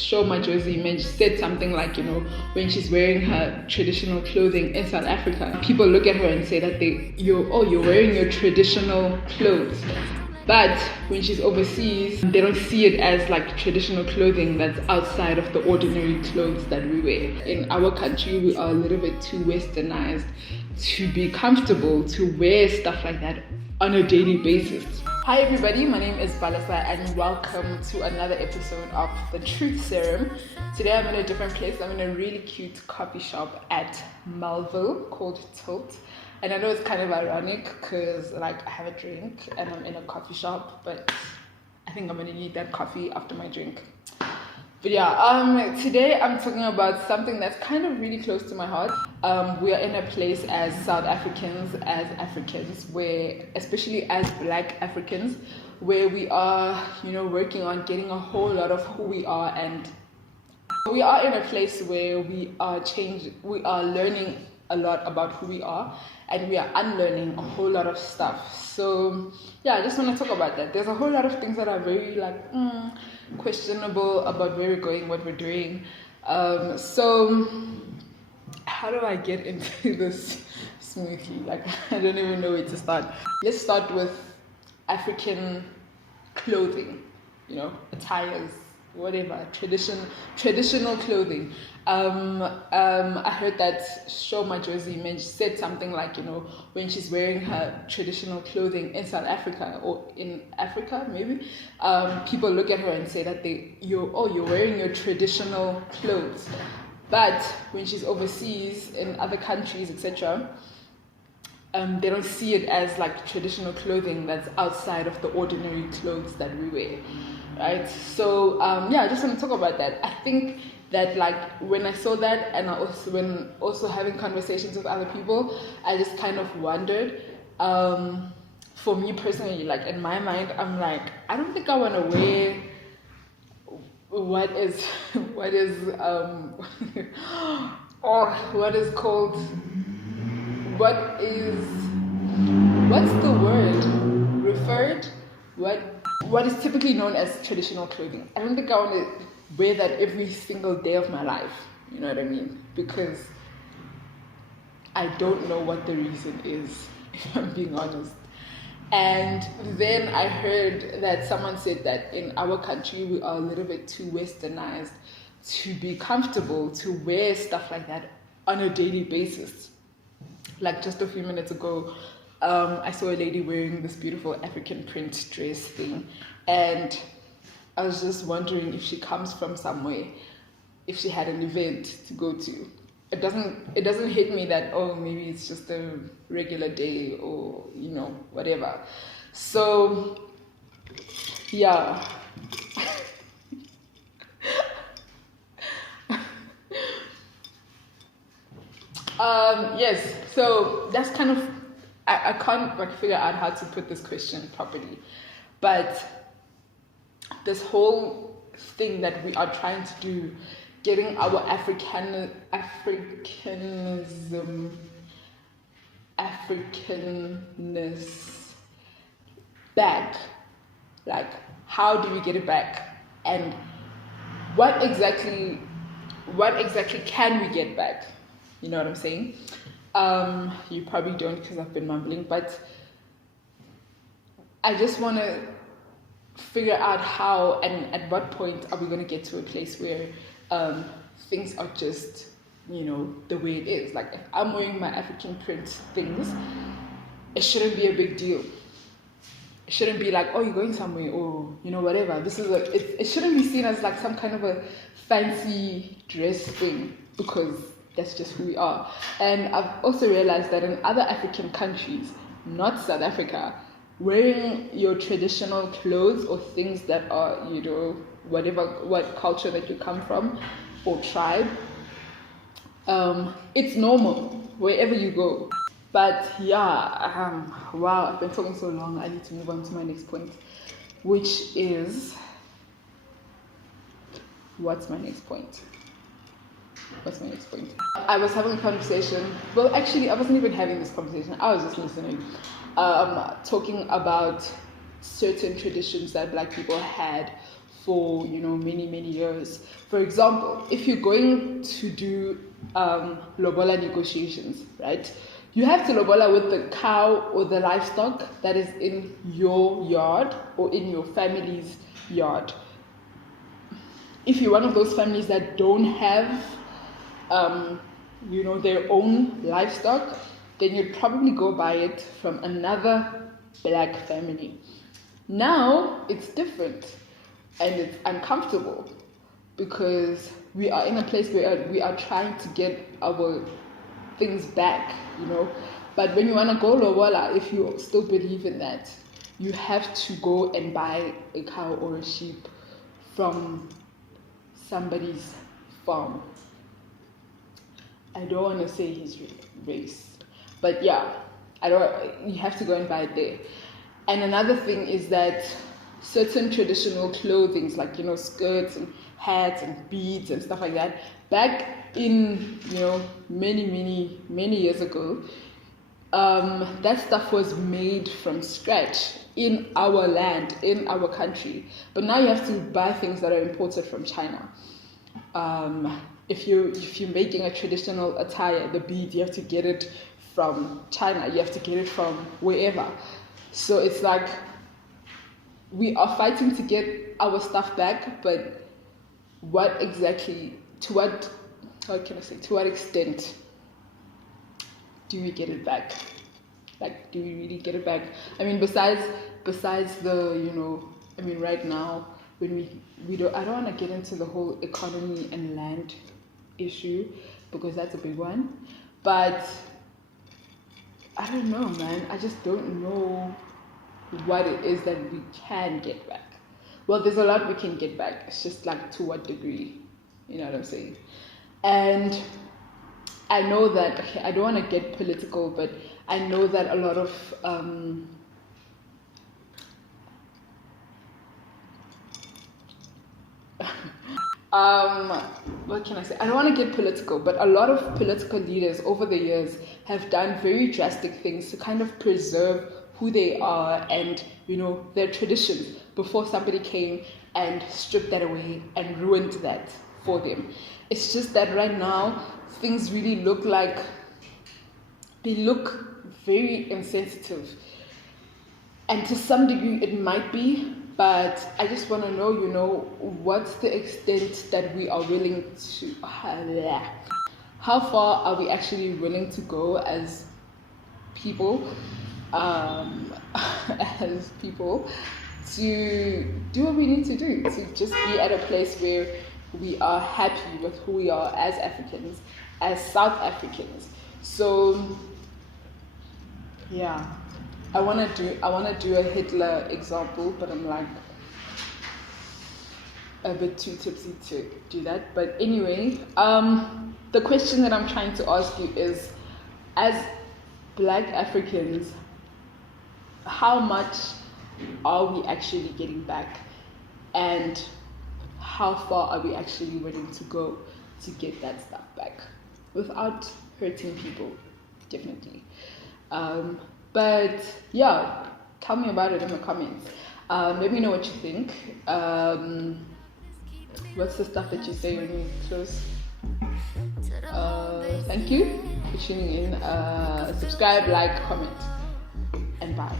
Show my Josie image said something like, when she's wearing her traditional clothing in South Africa, people look at her and say that you're wearing your traditional clothes. But when she's overseas, they don't see it as like traditional clothing that's outside of the ordinary clothes that we wear. In our country, we are a little bit too westernized to be comfortable to wear stuff like that on a daily basis. Hi everybody, my name is Palesa and welcome to another episode of the Truth Serum. Today I'm in a different place. I'm in a really cute coffee shop at Melville called Tilt. And I know it's kind of ironic because I have a drink and I'm in a coffee shop, but I think I'm gonna need that coffee after my drink. But yeah, today I'm talking about something that's kind of really close to my heart. We are in a place as South Africans, where, especially as Black Africans, where we are, working on getting a whole lot of who we are, and we are in a place where we are learning a lot about who we are, and we are unlearning a whole lot of stuff. So yeah, I just want to talk about that. There's a whole lot of things that are very questionable about where we're going, what we're doing. So how do I get into this smoothly? I don't even know where to start. Let's start with African clothing, attires, whatever, traditional clothing. I heard that Show My Josie image said something like, when she's wearing her traditional clothing in South Africa or in Africa, maybe, people look at her and say that you're wearing your traditional clothes. But when she's overseas in other countries, etc., they don't see it as like traditional clothing that's outside of the ordinary clothes that we wear, right? So I just want to talk about that. I think that when I saw that, and when also having conversations with other people, I just kind of wondered. For me personally, in my mind, I'm I don't think I want to wear what is what's the word referred what is typically known as traditional clothing. I don't think I want to wear that every single day of my life, you know what I mean, because I don't know what the reason is, if I'm being honest. And then I heard that someone said that in our country we are a little bit too westernized to be comfortable to wear stuff like that on a daily basis. Just a few minutes ago, I saw a lady wearing this beautiful African print dress thing, and I was just wondering if she comes from somewhere, if she had an event to go to. It doesn't hit me that, maybe it's just a regular day or whatever. So yeah. Yes, so that's kind of, I can't figure out how to put this question properly, but this whole thing that we are trying to do, getting our Africanness back. How do we get it back? And what exactly can we get back? You know what I'm saying? You probably don't, because I've been mumbling, but I just want to figure out how and at what point are we going to get to a place where things are just, the way it is. If I'm wearing my African print things, it shouldn't be a big deal. It shouldn't be you're going somewhere or, whatever. It shouldn't be seen as some kind of a fancy dress thing, because that's just who we are. And I've also realized that in other African countries, not South Africa, wearing your traditional clothes or things that are, what culture that you come from or tribe, it's normal wherever you go. But yeah, wow, I've been talking so long, I need to move on to my next point, which is, what's my next point? I was having a conversation. Well, actually, I wasn't even having this conversation. I was just listening. talking about certain traditions that Black people had for many years. For example, if you're going to do lobola negotiations, right? You have to lobola with the cow or the livestock that is in your yard or in your family's yard. If you're one of those families that don't have their own livestock, then you'd probably go buy it from another Black family. Now it's different and it's uncomfortable because we are in a place where we are trying to get our things back, But when you want to go lobola, if you still believe in that, you have to go and buy a cow or a sheep from somebody's farm. I don't want to say his race, but yeah, you have to go and buy it there. And another thing is that certain traditional clothings, like skirts and hats and beads and stuff like that, back in many years ago, that stuff was made from scratch in our land, in our country. But now you have to buy things that are imported from China. If you're making a traditional attire, the bead, you have to get it from China. You have to get it from wherever. So it's like we are fighting to get our stuff back, but to what extent do we get it back? Like, do we really get it back? I mean, besides the, right now, when I don't want to get into the whole economy and land issue because that's a big one. But I don't know, man. I just don't know what it is that we can get back. Well, there's a lot we can get back. It's just like to what degree, you know what I'm saying? And I know that, I don't want to get political, but I know that a lot of what can I say? I don't want to get political, but a lot of political leaders over the years have done very drastic things to kind of preserve who they are and, their traditions before somebody came and stripped that away and ruined that for them. It's just that right now, things really look very insensitive. And to some degree, it might be, but I just want to know, what's the extent that we are willing to, how far are we actually willing to go as people, to do what we need to do, to just be at a place where we are happy with who we are as Africans, as South Africans. So, yeah. I wanna do a Hitler example, but I'm like a bit too tipsy to do that. But anyway, the question that I'm trying to ask you is, as Black Africans, how much are we actually getting back, and how far are we actually willing to go to get that stuff back without hurting people? Definitely. But yeah, tell me about it in the comments. Let me know what you think. What's the stuff that you say when you close? Thank you for tuning in. Subscribe, like, comment, and bye.